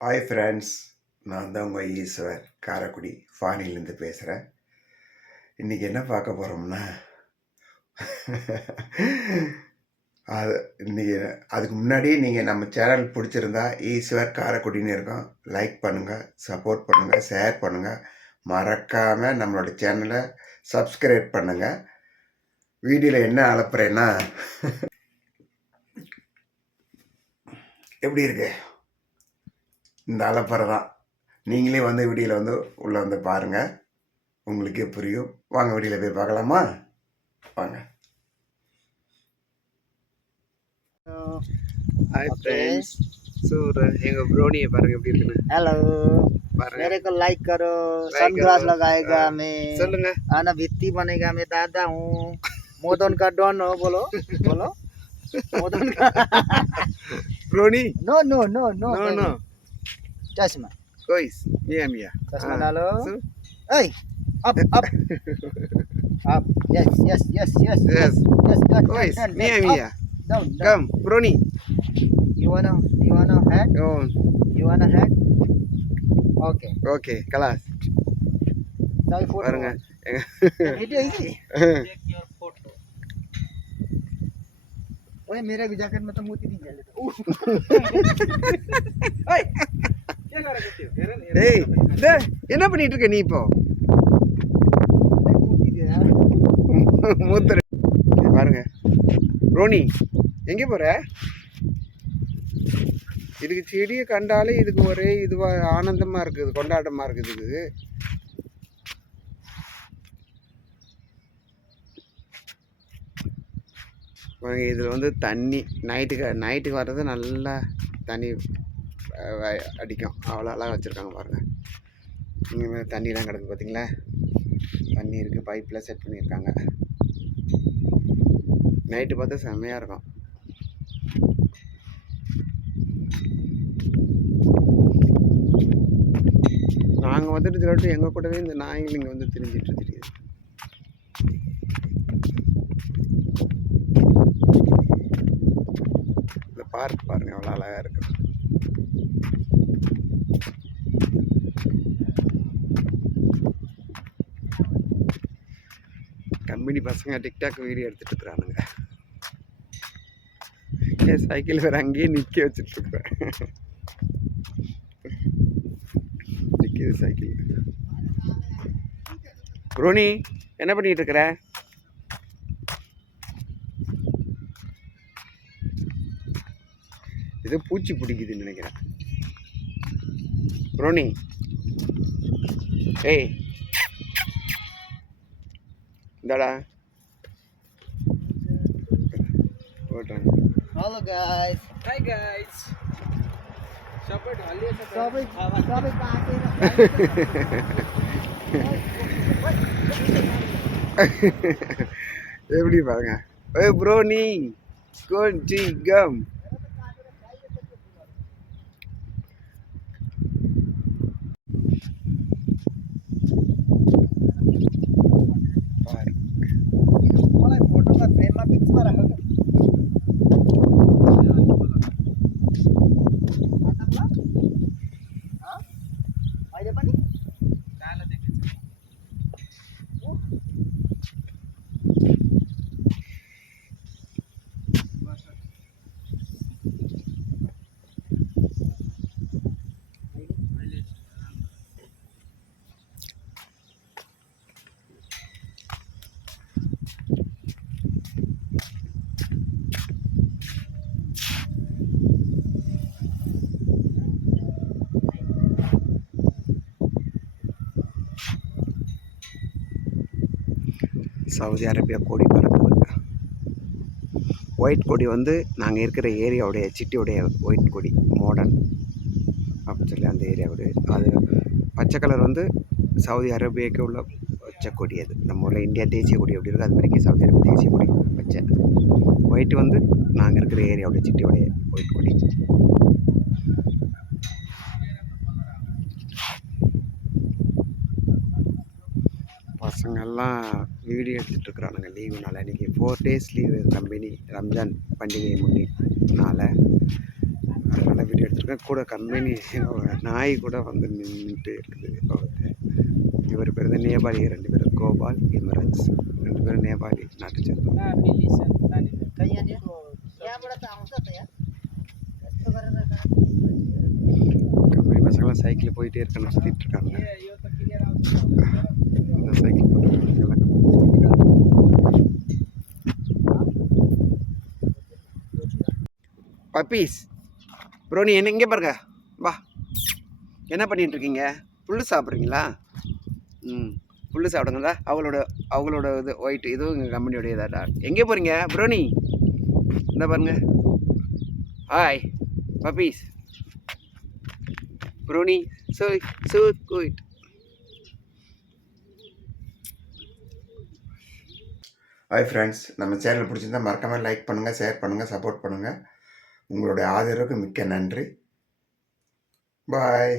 Hi friends நான் தான் உங்கள் ஈஸ்வர் காரைக்குடி ஃபானிலேருந்து பேசுகிறேன் இன்றைக்கி என்ன பார்க்க போகிறோம்னா அது இன்றைக்கி அதுக்கு முன்னாடி நீங்கள் நம்ம சேனல் பிடிச்சிருந்தா ஈஸ்வர் காரைக்குடின்னு இருக்கோம். லைக் பண்ணுங்கள் சப்போர்ட் பண்ணுங்கள் ஷேர் பண்ணுங்கள் மறக்காமல் நம்மளோட சேனலை சப்ஸ்கிரைப் பண்ணுங்கள் வீடியோவில் என்ன அனுப்புகிறேன்னா எப்படி இருக்குது இந்த அலப்பறை தான் நீங்களே வந்து வீடியோவில் வந்து உள்ளே வந்து பாருங்கள் உங்களுக்கே புரியும் வாங்க வீடியோவில் போய் பார்க்கலாமா வாங்க हाय Okay. फ्रेंड्स सो எங்க ப்ரோனியை பாருங்க எப்படி இருக்குன்னு हेलो பாருங்க मेरे को लाइक करो Like सनग्लास करो, लगाएगा हाँ, मैं சொல்லுங்க आना भित्ती बनेगा मैं दादा हूँ मोदन का डॉन हो बोलो बोलो मोदन का ப்ரோனி no no no no no চশমা কইস iya, mia. মিয়া চশমা ডালো এই up. up. Yes yes yes yes. Yes. Yes. Good. Kois, mia mia. down come Bruni. you wanna you wanna hat Oh, you wanna hat okay okay kelas Saya foto. Orang Video ini. Oh मेरा भी jacket में तो मोती नहीं Oh, रहा டேய் என்ன பண்ணிட்டு இருக்க நீ இப்போ? மூத்தர். பாருங்க. ரோனி எங்கே போகிற இதுக்கு செடியை கண்டாலே இதுக்கு ஒரே இதுவாக ஆனந்தமாக இருக்குது கொண்டாட்டமாக இருக்குது இது. இதில் வந்து தண்ணி. நைட்டுக்கு நைட்டுக்கு வர்றது நல்லா தண்ணி. அடிக்கும். அவ்வளோ அழகாக வச்சுருக்காங்க பாருங்கள் இங்கே தண்ணிலாம் கிடக்கு பார்த்தீங்களா தண்ணி இருக்குது பைப்பில் செட் பண்ணியிருக்காங்க. நைட்டு பார்த்தா செம்மையாக இருக்கும். நாங்கள் வந்துட்டு திருட்டு எங்கள் கூடவே இந்த நாய்கள் இங்கே வந்து திரிஞ்சிட்டு தெரியுது இந்த பார்க் பாருங்கள் எவ்வளோ அழகாக இருக்குது கம்பெனி பசங்க டிக்டாக் வீடியோ எடுத்துகிட்டு இருக்கிறானுங்க. என் சைக்கிள் வேறு அங்கேயே நிற்க வச்சுட்ருக்குறேன் நிற்கிது சைக்கிள் ரோனி என்ன பண்ணிகிட்டு இருக்கிற? இது பூச்சி பிடிக்குதுன்னு நினைக்கிறேன். ரோனி ஏய் இந்தாடா ஓட்டுறேன் हेलो गाइस हाय गाइस सबै ढल्यो सबै सबै काटेर எப்படி பாருங்க ஏய் ப்ரோ நீ கோஞ்சி கம் বাইরে পানি சவுதி அரேபியா கொடி பறக்குது ஒயிட் கொடி வந்து நாங்கள் இருக்கிற ஏரியாவுடைய சிட்டியுடைய ஒயிட் கொடி மாடர்ன் அப்படின்னு சொல்லி அந்த ஏரியாவுடைய. அது பச்சை கலர் வந்து சவுதி அரேபியாவுக்கு உள்ள பச்சை கொடி அது. நம்ம ஊரில் இந்தியா தேசிய கொடி எப்படி இருக்குது அது மாதிரி சவுதி அரேபியா தேசிய கொடி பச்சை. ஒயிட் வந்து நாங்கள் இருக்கிற ஏரியாவுடைய சிட்டியோடைய ஒயிட் கொடி. பசங்கள்லாம் வீடியோ எடுத்துகிட்ருக்குறானுங்க லீவு நாள் அன்றைக்கி four days leave company Ramzan பண்டிகை முன்னினால நல்ல வீடியோ எடுத்துருக்கேன். கூட கம்பெனி நாய் கூட வந்து நின்றுட்டு இருக்குது. இப்போ இவர் பேர் வந்து நேபாளி ரெண்டு பேரும் கோபால் இமராஜ் ரெண்டு பேரும் நேபாளி நாட்டு சேர்ந்தோம் கம்பெனி பசங்களாம் சைக்கிள் போயிட்டே இருக்காங்க சுற்றிட்டு இருக்காங்க. Cycle puppies. ப்ரோ நீ என்ன இங்கே பாருங்க. வா. என்ன பண்ணிகிட்ருக்கீங்க புல் சாப்பிட்றீங்களா? ம். புல் சாப்பிடுங்களா அவங்களோட அவங்களோட இது ஒயிட் இதுவும் எங்கள் கம்பெனியோடைய இதாடா எங்கே போகிறீங்க ப்ரோனி இந்த பாருங்க. Hi puppies. ப்ரோனி so so quiet. Hi friends நம்ம சேனல் பிடிச்சிருந்தா மறக்காமல் லைக் பண்ணுங்கள் ஷேர் பண்ணுங்கள் சப்போர்ட் பண்ணுங்கள் உங்களுடைய ஆதரவுக்கு மிக்க நன்றி. பாய்